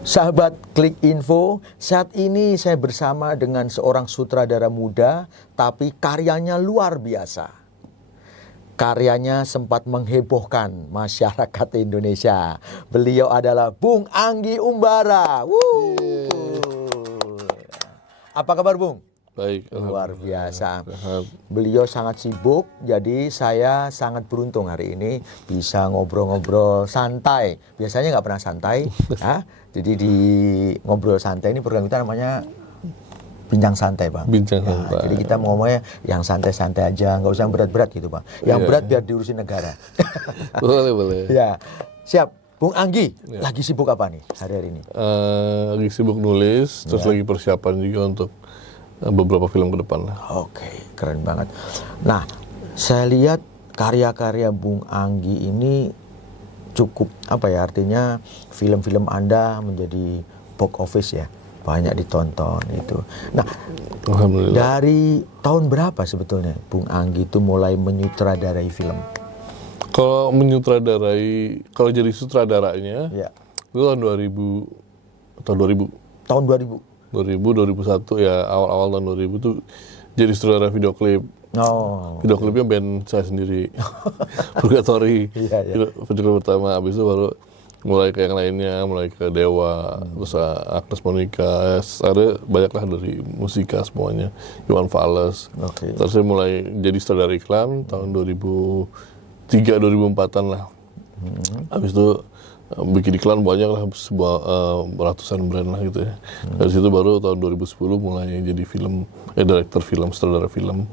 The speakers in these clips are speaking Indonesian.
Sahabat Klik Info, saat ini saya bersama dengan seorang sutradara muda, tapi karyanya luar biasa. Karyanya sempat menghebohkan masyarakat Indonesia. Beliau adalah Bung Anggi Umbara. Apa kabar, Bung? Baik, luar biasa. Beliau sangat sibuk, jadi saya sangat beruntung hari ini bisa ngobrol-ngobrol santai. Biasanya nggak pernah santai, ya. Jadi di ngobrol santai ini program kita namanya Bincang Santai, Bang. Bincang ya, Santai. Jadi kita mau ngomongnya yang santai-santai aja, nggak usah yang berat-berat gitu, Bang. Yang berat biar diurusin negara. Boleh. Ya, siap. Bung Anggi, lagi sibuk apa nih hari-hari ini? Lagi sibuk nulis, terus lagi persiapan juga untuk beberapa film ke depan. Oke, keren banget. Nah, saya lihat karya-karya Bung Anggi ini cukup artinya film-film Anda menjadi box office ya, banyak ditonton itu. Nah, dari tahun berapa sebetulnya Bung Anggi itu mulai menyutradarai film? Kalau menyutradarai, kalau jadi sutradaranya, itu tahun 2000 atau 2000. Tahun 2000. 2001 ya, awal-awal tahun 2000 tuh jadi sutradara video klip. Video klipnya band saya sendiri. Purgatory. Video klip pertama, habis itu baru mulai ke yang lainnya, mulai ke Dewa, terus Agnes Monica, ada banyak lah dari Musika semuanya, Iwan Fals. Terus saya mulai jadi sutradara iklan tahun 2003-2004an lah. Habis itu bikin iklan banyak lah, sebuah ratusan brand lah gitu ya. Dari situ baru tahun 2010 mulai jadi director film, sutradara film.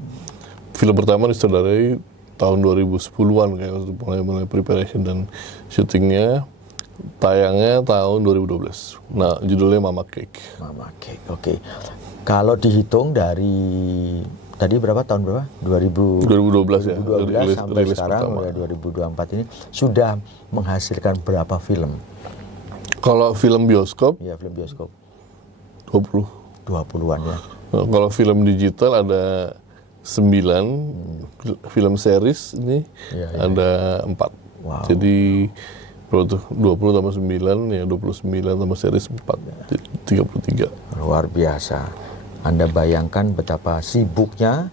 Film pertama disutradarai tahun 2010-an kayak mulai preparation dan syutingnya. Tayangnya tahun 2012. Nah, judulnya Mama Cake. Mama Cake, oke. Kalau dihitung dari tadi berapa tahun berapa? 2012 ya. 2012 sampai sekarang mulai 2024 ini sudah menghasilkan berapa film? Kalau film bioskop? Ya, film bioskop. 20-an ya. Kalau film digital ada 9, film series ini ada 4. Wow. Jadi 20 tambah 9 ya 29 tambah series 4, 33. Luar biasa. Anda bayangkan betapa sibuknya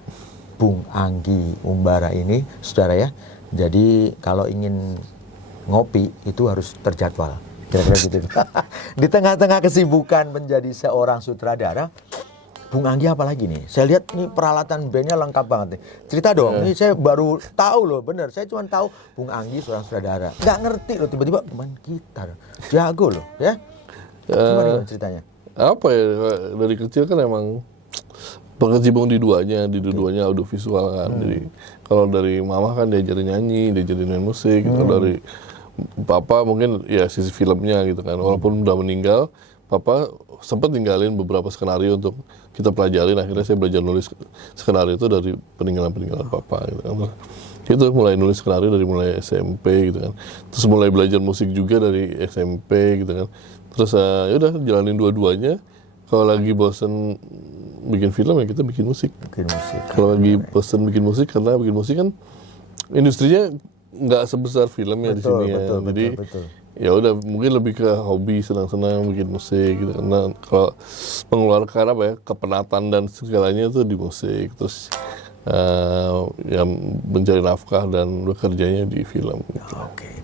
Bung Anggi Umbara ini, saudara ya. Jadi kalau ingin ngopi itu harus terjadwal, kira-kira gitu. Di tengah-tengah kesibukan menjadi seorang sutradara, Bung Anggi apa lagi nih? Saya lihat nih peralatan bandnya lengkap banget nih. Cerita dong, ini saya baru tahu loh, bener. Saya cuma tahu Bung Anggi seorang sutradara. Nggak ngerti loh, tiba-tiba main gitar. Jago loh, ya. Gimana ceritanya? Apa ya, dari kecil kan emang berkecimpung di dua-duanya audiovisual kan. Jadi kalau dari mama kan diajarin nyanyi, diajarin main musik. Kalau dari papa mungkin ya sisi filmnya gitu kan. Walaupun udah meninggal, papa sempat ninggalin beberapa skenario untuk kita pelajarin. Akhirnya saya belajar nulis skenario itu dari peninggalan papa gitu kan. Itu mulai nulis skenario dari mulai SMP gitu kan. Terus mulai belajar musik juga dari SMP gitu kan. Terus yaudah jalanin dua-duanya. Kalau lagi bosen bikin film ya kita bikin musik. Kalau lagi bosen bikin musik, karena bikin musik kan industrinya nggak sebesar filmnya di sini ya. Jadi ya udah mungkin lebih ke hobi, senang-senang bikin musik gitu. Karena kalau mengeluarkan kepenatan dan segalanya itu di musik. Terus ya mencari nafkah dan bekerjanya di film gitu. Oke.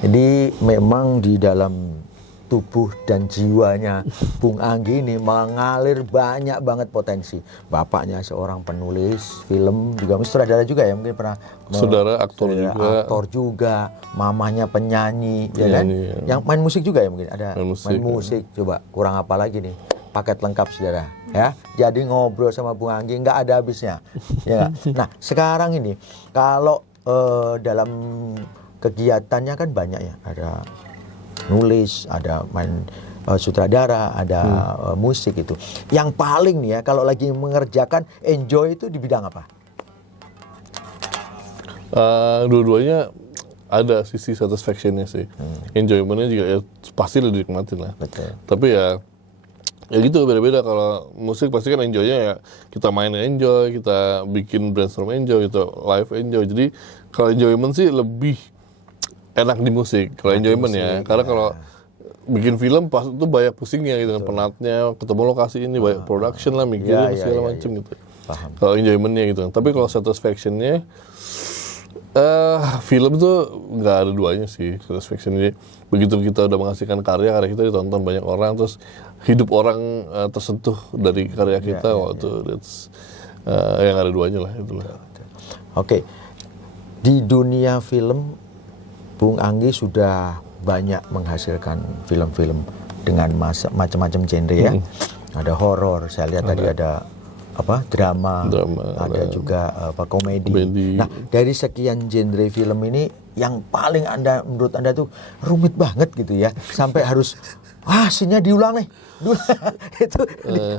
Jadi memang di dalam tubuh dan jiwanya Bung Anggi ini mengalir banyak banget potensi. Bapaknya seorang penulis film, juga sutradara juga ya, mungkin pernah aktor juga, mamanya penyanyi, ya kan? Yang main musik juga ya, mungkin ada main musik. Coba kurang apa lagi nih? Paket lengkap, saudara, ya. Jadi ngobrol sama Bung Anggi nggak ada habisnya, ya. Nah, sekarang ini kalau dalam kegiatannya kan banyak ya, ada nulis, ada main sutradara, ada musik itu. Yang paling nih ya, kalau lagi mengerjakan enjoy itu di bidang apa? Dua-duanya ada sisi satisfaction-nya sih. Enjoyment-nya juga ya pasti lebih dinikmatin lah. Betul. Tapi ya gitu, beda-beda. Kalau musik pasti kan enjoy-nya ya kita main enjoy, kita bikin brainstorm enjoy, kita live enjoy. Jadi kalau enjoyment sih lebih enak di musik, kalau enjoyment ya. Karena kalau bikin film pas itu banyak pusingnya gitu kan, penatnya, ketemu lokasi ini, banyak production lah, mikirin segala macam gitu. Paham. Kalau enjoyment-nya gitu kan. Tapi kalau satisfaction-nya, film tuh nggak ada duanya sih satisfaction-nya. Begitu kita udah menghasilkan karya kita ditonton banyak orang, terus hidup orang tersentuh dari karya kita, itu that's yang ada duanya lah itulah. Oke, di dunia film, Bung Anggi sudah banyak menghasilkan film-film dengan macam-macam genre ya. Ada horor, saya lihat tadi ada drama, ada juga komedi. Nah, dari sekian genre film ini, yang paling menurut Anda tuh rumit banget gitu ya, sampai harus scene-nya diulang nih. Itu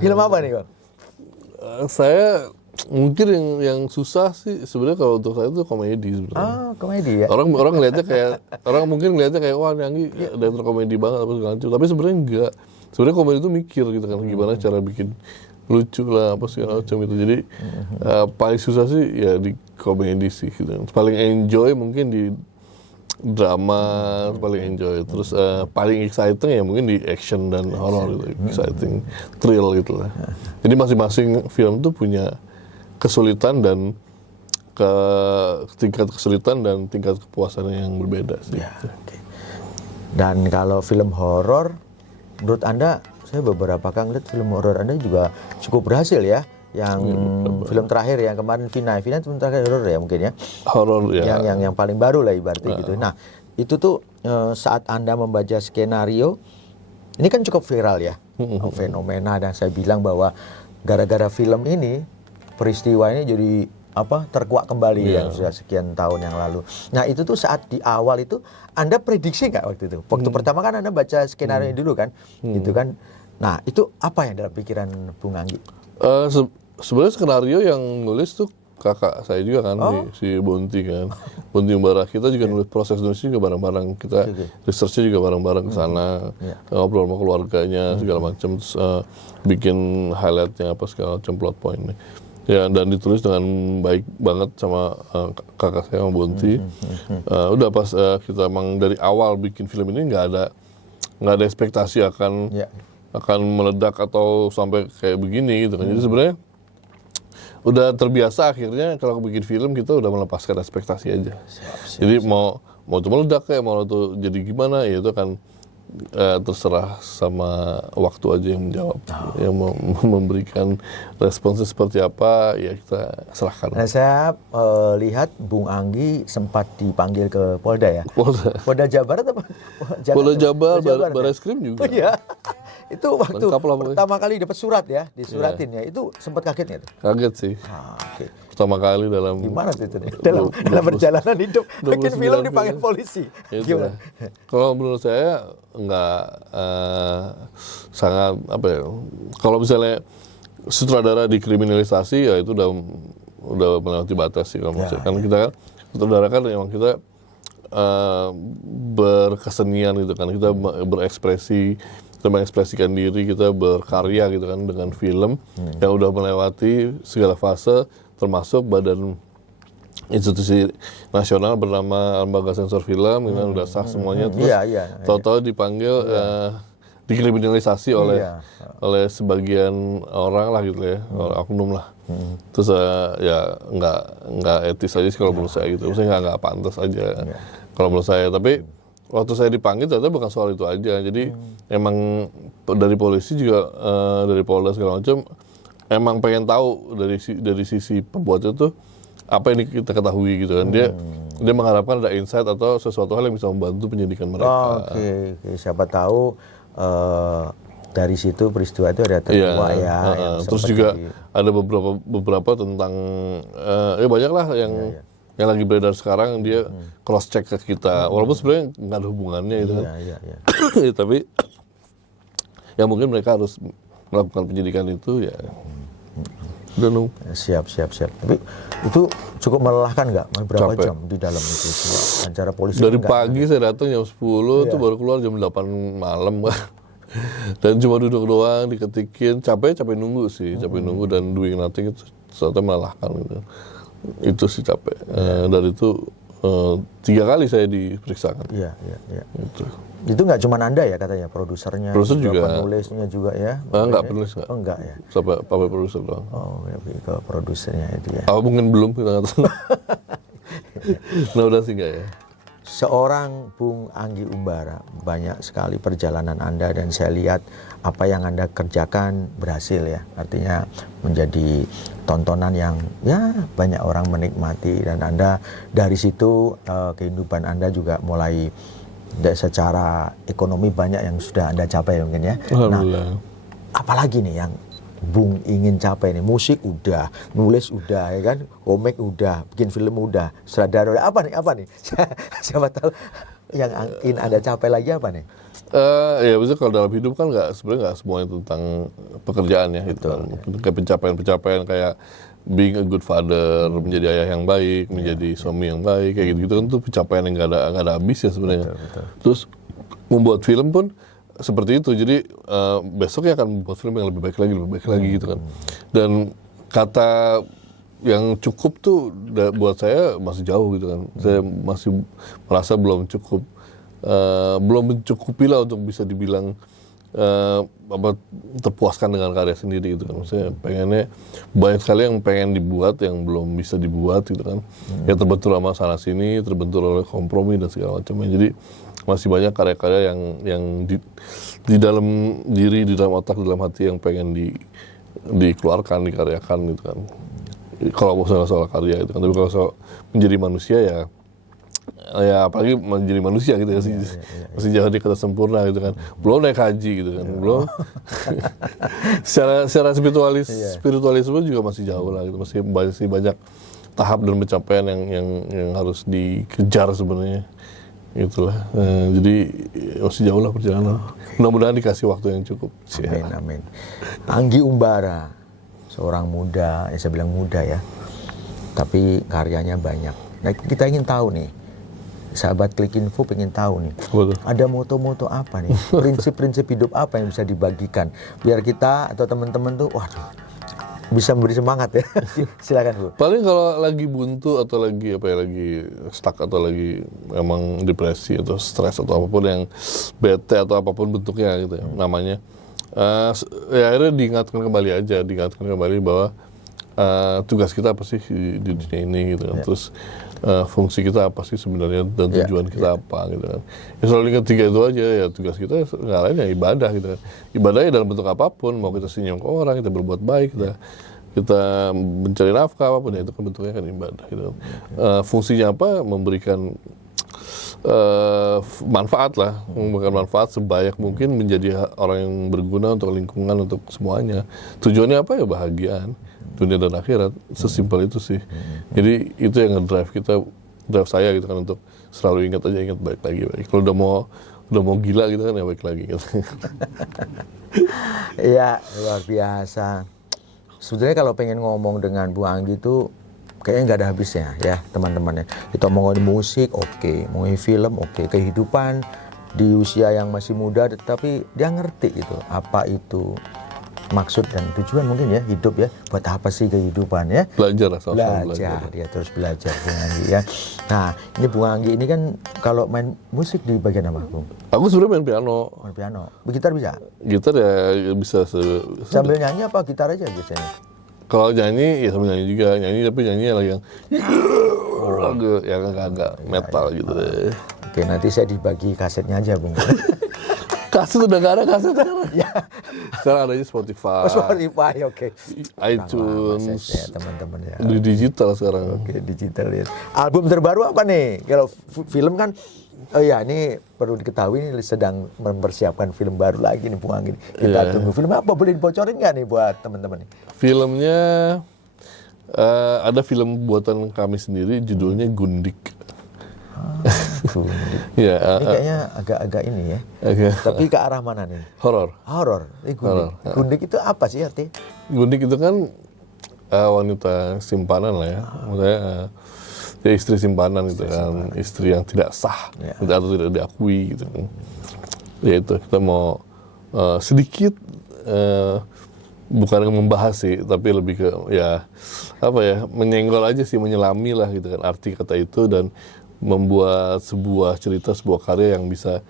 film apa nih, Bang? Saya mungkin yang susah sih sebenarnya kalau untuk saya itu komedi sebenarnya. Komedi ya. Orang ngelihatnya mungkin ngelihatnya kayak wah Anggi dancer komedi banget apa segala macam. Tapi sebenarnya enggak. Sebenarnya komedi itu mikir gitu kan, gimana cara bikin lucu lah apa segala macam itu. Jadi paling susah sih ya di komedi sih gitu. Paling enjoy mungkin di drama, paling enjoy. Terus paling exciting ya mungkin di action dan horror gitu. Exciting, thrill gitu lah. Jadi masing-masing film tuh punya kesulitan dan tingkat kesulitan dan tingkat kepuasannya yang berbeda sih. Ya, okay. Dan kalau film horor, menurut Anda, saya beberapa kali lihat film horor Anda juga cukup berhasil ya. Yang film terakhir yang kemarin Vina itu terakhir horor ya mungkin ya. Horor ya. Yang paling baru lah ibaratnya gitu. Nah, itu tuh saat Anda membaca skenario, ini kan cukup viral ya, fenomena, dan saya bilang bahwa gara-gara film ini peristiwa ini jadi terkuak kembali yang sudah sekian tahun yang lalu. Nah, itu tuh saat di awal itu Anda prediksi nggak waktu itu? Waktu pertama kan Anda baca skenario dulu kan, gitu kan. Nah, itu apa yang dalam pikiran Bung Anggi? Sebenarnya skenario yang nulis tuh kakak saya juga kan, si Bonti kan. Bonti Umbara, kita juga nulis, proses nulis juga bareng-bareng, kita researchnya juga bareng-bareng ke sana, ngobrol sama keluarganya segala macam, terus bikin highlightnya apa segala macam, plot point-nya. Ya, dan ditulis dengan baik banget sama kakak saya sama Bonti. Udah pas kita emang dari awal bikin film ini nggak ada ekspektasi akan meledak atau sampai kayak begini gitu kan. Jadi sebenarnya udah terbiasa, akhirnya kalau bikin film kita udah melepaskan ekspektasi aja. Jadi mau itu meledak kayak mau itu jadi gimana ya itu kan terserah sama waktu aja yang menjawab, yang memberikan responsnya seperti apa ya kita serahkan. Nah, saya lihat Bung Anggi sempat dipanggil ke Polda ya. Polda Jabar atau Polda Jabar, Barreskrim juga. Oh iya. Itu waktu Lengkap lah, pertama kali dapat surat ya, disuratin ya. Itu sempat kaget nggak tuh? Kaget sih. Okay. Pertama kali dalam gimana tuh itu? Dalam perjalanan hidup bikin film dipanggil polisi. Gimana? Kalau menurut saya nggak sangat kalau misalnya sutradara dikriminalisasi ya itu udah melewati batas sih kalau menurut saya. Karena kita kan sutradara kan memang kita berkesenian gitu kan, kita berekspresi, kita mengekspresikan diri, kita berkarya gitu kan dengan film yang udah melewati segala fase, termasuk badan institusi nasional bernama Lembaga Sensor Film, ini udah sah semuanya, terus tahu-tahu dipanggil dikriminalisasi oleh sebagian orang lah gitu ya, oknum lah. Terus ya nggak etis aja sih kalau menurut saya gitu, maksudnya nggak pantas aja kalau menurut saya. Tapi waktu saya dipanggil ternyata bukan soal itu aja, jadi emang dari polisi juga dari Polda segala macam emang pengen tahu dari sisi pembuat itu apa yang kita ketahui gitu kan. Dia mengharapkan ada insight atau sesuatu hal yang bisa membantu penyidikan mereka. Oke. Siapa tahu dari situ peristiwa itu ada terkuak terus juga ada beberapa tentang banyak lah yang lagi beredar sekarang, dia cross check ke kita walaupun sebenarnya nggak ada hubungannya itu kan. Tapi ya mungkin mereka harus melakukan penyidikan itu ya. Siap. Tapi itu cukup melelahkan nggak? Berapa jam di dalam itu? Antara polisi dari pagi saya datang jam 10 itu baru keluar jam 8 malam kan. Dan cuma duduk doang diketikin, capek nunggu sih, capek nunggu dan doing nothing itu ternyata melelahkan gitu. Itu sih capek. Dari itu 3 kali saya diperiksakan. Iya, iya, iya. Gitu. Itu nggak cuma Anda ya katanya, produsernya, Produser juga. penulisnya juga ya? Enggak, penulis enggak. Oh, enggak ya? Sampai produser doang. Oh, lebih ke produsernya itu ya. Mungkin belum, kita nggak tahu. Mudah-mudahan sih enggak ya. Seorang Bung Anggi Umbara, banyak sekali perjalanan Anda dan saya lihat apa yang Anda kerjakan berhasil ya. Artinya menjadi tontonan yang ya banyak orang menikmati dan Anda dari situ kehidupan Anda juga mulai secara ekonomi banyak yang sudah Anda capai mungkin ya. Nah, apalagi nih yang Bung ingin capai nih? Musik udah, nulis udah, ya kan, komik udah, bikin film udah, sutradara apa nih? Siapa tahu yang ingin Anda capai lagi apa nih? Ya maksudnya kalau dalam hidup kan sebenarnya nggak semuanya tentang pekerjaan ya, gitu kan. Kayak pencapaian kayak being a good father, menjadi ayah yang baik, menjadi suami yang baik, kayak gitu kan, tuh pencapaian yang nggak ada habis ya sebenarnya. Betul. Terus membuat film pun seperti itu, jadi besoknya akan membuat film yang lebih baik lagi gitu kan. Dan kata yang cukup tuh buat saya masih jauh gitu kan. Saya masih merasa belum cukup, belum mencukupi lah untuk bisa dibilang terpuaskan dengan karya sendiri gitu kan. Maksudnya pengennya banyak sekali yang pengen dibuat yang belum bisa dibuat gitu kan. Ya terbentur sama sana sini, terbentur oleh kompromi dan segala macamnya. Jadi masih banyak karya-karya yang di dalam diri, di dalam otak, di dalam hati yang pengen dikeluarkan, dikaryakan gitu kan. Kalau soal karya itu kan, tapi kalau soal menjadi manusia ya apalagi menjadi manusia gitu ya, masih jauh dari kata sempurna gitu kan. Belum naik haji gitu kan, belum. secara spiritualisme juga masih jauh lah gitu, masih banyak tahap dan pencapaian yang harus dikejar sebenarnya. Itulah, jadi masih jauh lah perjalanan. Mudah-mudahan dikasih waktu yang cukup. Amin. Anggi Umbara, seorang muda, saya bilang muda ya, tapi karyanya banyak. Nah, kita ingin tahu nih, sahabat Klik Info pengen tahu nih, ada moto-moto apa nih, prinsip-prinsip hidup apa yang bisa dibagikan, biar kita atau teman-teman tuh, waduh, bisa memberi semangat ya. Silakan Bu. Paling kalau lagi buntu atau lagi lagi stuck atau lagi emang depresi atau stres atau apapun yang bete atau apapun bentuknya gitu ya, namanya, ya akhirnya diingatkan kembali bahwa tugas kita apa sih di dunia ini gitu kan. Terus fungsi kita apa sih sebenarnya dan tujuan kita apa gitu kan. Ya selalu ingat 3 itu aja ya, tugas kita nggak lain ya ibadah gitu kan. Ibadahnya dalam bentuk apapun, mau kita senyum ke orang, kita berbuat baik, kita mencari nafkah apapun ya, itu kan bentuknya kan ibadah gitu kan. Fungsinya apa? Memberikan manfaat lah, memberikan manfaat sebanyak mungkin, menjadi orang yang berguna untuk lingkungan, untuk semuanya. Tujuannya apa ya? Bahagiaan dunia dan akhirat, sesimpel itu sih. Jadi itu yang ngedrive saya gitu kan, untuk selalu ingat baik lagi. Kalau udah mau gila gitu kan ya baik lagi gitu. Iya, luar biasa. Sebenarnya kalau pengen ngomong dengan Bu Anggi itu kayaknya nggak ada habisnya ya teman-teman ya. Kita mau ngomongin musik, oke, mau ngomongin film, oke, kehidupan di usia yang masih muda, tapi dia ngerti gitu apa itu maksud dan tujuan mungkin ya hidup ya, buat apa sih kehidupan ya, belajar dia terus belajar Bung Anggi ya. Nah ini Bung Anggi ini kan kalau main musik di bagian apa Bung? Aku sebenarnya main piano. Gitar bisa? Gitar ya bisa sambil nyanyi apa gitar aja biasanya? Kalau nyanyi ya sambil nyanyi juga, tapi nyanyi lagi yang yang agak metal gitu. Oke, nanti saya dibagi kasetnya aja Bung. Kaset udah gak ada kaset ya. Sekarang adanya Spotify. Spotify, oke. iTunes, ya, teman-teman ya. Di digital sekarang. Oke, digital ya. Album terbaru apa nih? Kalau film kan, oh ya ini perlu diketahui ini sedang mempersiapkan film baru lagi nih Bung Anggi. Kita tunggu film apa, boleh dibocorin nggak nih buat teman-teman nih? Filmnya ada film buatan kami sendiri, judulnya Gundik. Ya, ini kayaknya agak-agak ini ya. Tapi ke arah mana nih? Horor. Ini Gundik. Gundik itu apa sih arti? Gundik itu kan wanita simpanan lah ya. Maksudnya ya istri simpanan gitu kan, istri yang tidak sah atau tidak diakui gitu kan. Ya itu kita mau sedikit bukan membahas sih, tapi lebih ke ya menyenggol aja sih, menyelami lah gitu kan arti kata itu, dan membuat sebuah cerita, sebuah karya yang bisa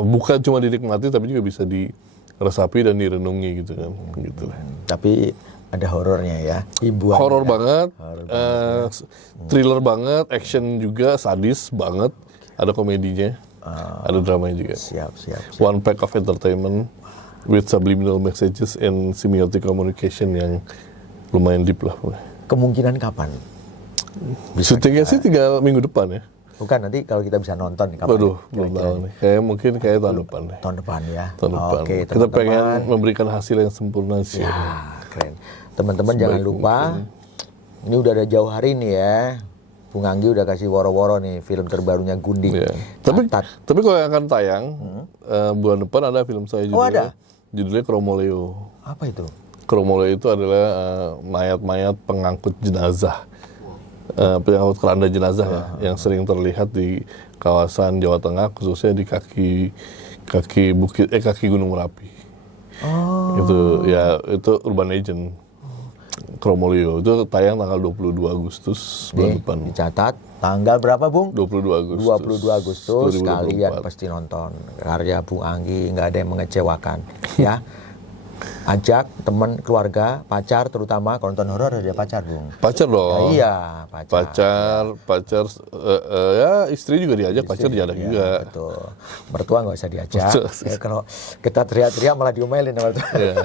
bukan cuma dinikmati tapi juga bisa diresapi dan direnungi gitu kan, gitu lah. Tapi ada horornya ya, hiburan. Horor ya. banget, thriller banget, action juga, sadis banget, ada komedinya, ada dramanya juga. Siap. One pack of entertainment with subliminal messages and semiotic communication yang lumayan deep lah. Kemungkinan kapan? Syutingnya sih tinggal minggu depan ya. Bukan, nanti kalau kita bisa nonton kapan? Waduh, belum tahu nih. Kayak tahun depan deh. Tahun depan ya. Tahun depan. Oke, Kita pengen teman-teman. memberikan hasil yang sempurna sih. Ya, keren. Teman-teman jangan lupa, ini udah ada jauh hari nih ya. Bung Anggi udah kasih woro-woro nih film terbarunya Gundik. Iya. Tapi kalau yang akan tayang bulan depan ada film saya ada? Judulnya Kromoleo. Apa itu? Kromoleo itu adalah mayat-mayat pengangkut jenazah. Pengangkut keranda jenazah ya, yang sering terlihat di kawasan Jawa Tengah, khususnya di kaki Gunung Merapi. Itu urban legend. Kromoleo itu tayang tanggal 22 Agustus bulan depan. Dicatat tanggal berapa, Bung? 22 Agustus. 22 Agustus 2024. kalian pasti nonton karya Bung Anggi, nggak ada yang mengecewakan ya. Ajak teman, keluarga, pacar, terutama kalau nonton horor ada pacar, Bung. Pacar dong. Iya, Pacar, ya istri juga diajak, pacar diajak juga. Betul. Mertua nggak usah diajak. Ya, kalau kita teriak-teriak malah diomelin sama mertua. Ya.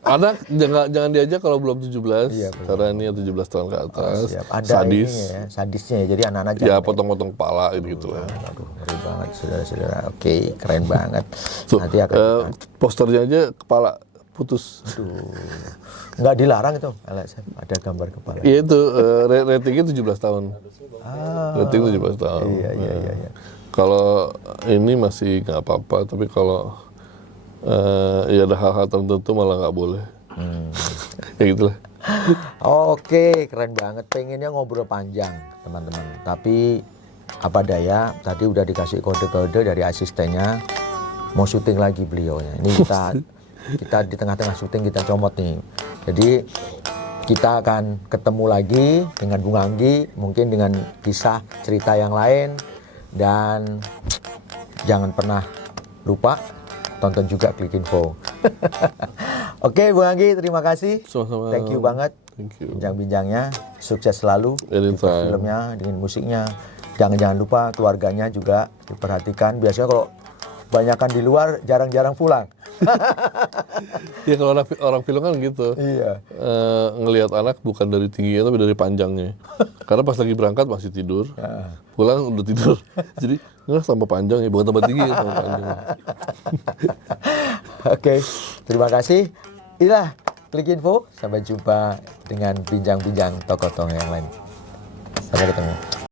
Anak jangan diajak kalau belum 17, Iya, karena ini 17 tahun ke atas. Siap. Ada Sadis. ininya ya, sadisnya ya. Jadi anak-anak Ya potong-potong kepala gitu lah. Aduh, ngeri banget saudara-saudara. Oke, keren banget. Tuh, Nanti akan posternya aja kepala putus. nggak dilarang itu LSM, ada gambar kepala. Iya itu ratingnya 17 tahun. Rating 17 tahun. Iya. Kalau ini masih nggak apa-apa, tapi kalau ya ada hal-hal tertentu malah nggak boleh. Ya gitulah. Oke, keren banget. Pengennya ngobrol panjang, teman-teman. Tapi apa daya, tadi udah dikasih kode-kode dari asistennya, mau syuting lagi beliaunya. Ini kita di tengah-tengah syuting kita comot nih. Jadi kita akan ketemu lagi dengan Bung Anggi, mungkin dengan kisah cerita yang lain. Dan jangan pernah lupa tonton juga Klik Info. Oke, Bung Anggi, terima kasih. Sama-sama. Thank you banget. Thank you. Bincang-bincangnya, sukses selalu di Anytime. filmnya, dengan musiknya. Jangan lupa keluarganya juga diperhatikan. Biasanya kalau banyakan di luar, jarang-jarang pulang. Ya kalau orang film kan gitu. Iya. Ngelihat anak bukan dari tingginya tapi dari panjangnya. Karena pas lagi berangkat masih tidur. Pulang udah tidur. Jadi nggak tambah panjang ya, bukan tambah tinggi ya, tambah panjang. Oke, terima kasih. Inilah Klik Info. Sampai jumpa dengan bincang-bincang tokoh-tokoh yang lain. Sampai ketemu.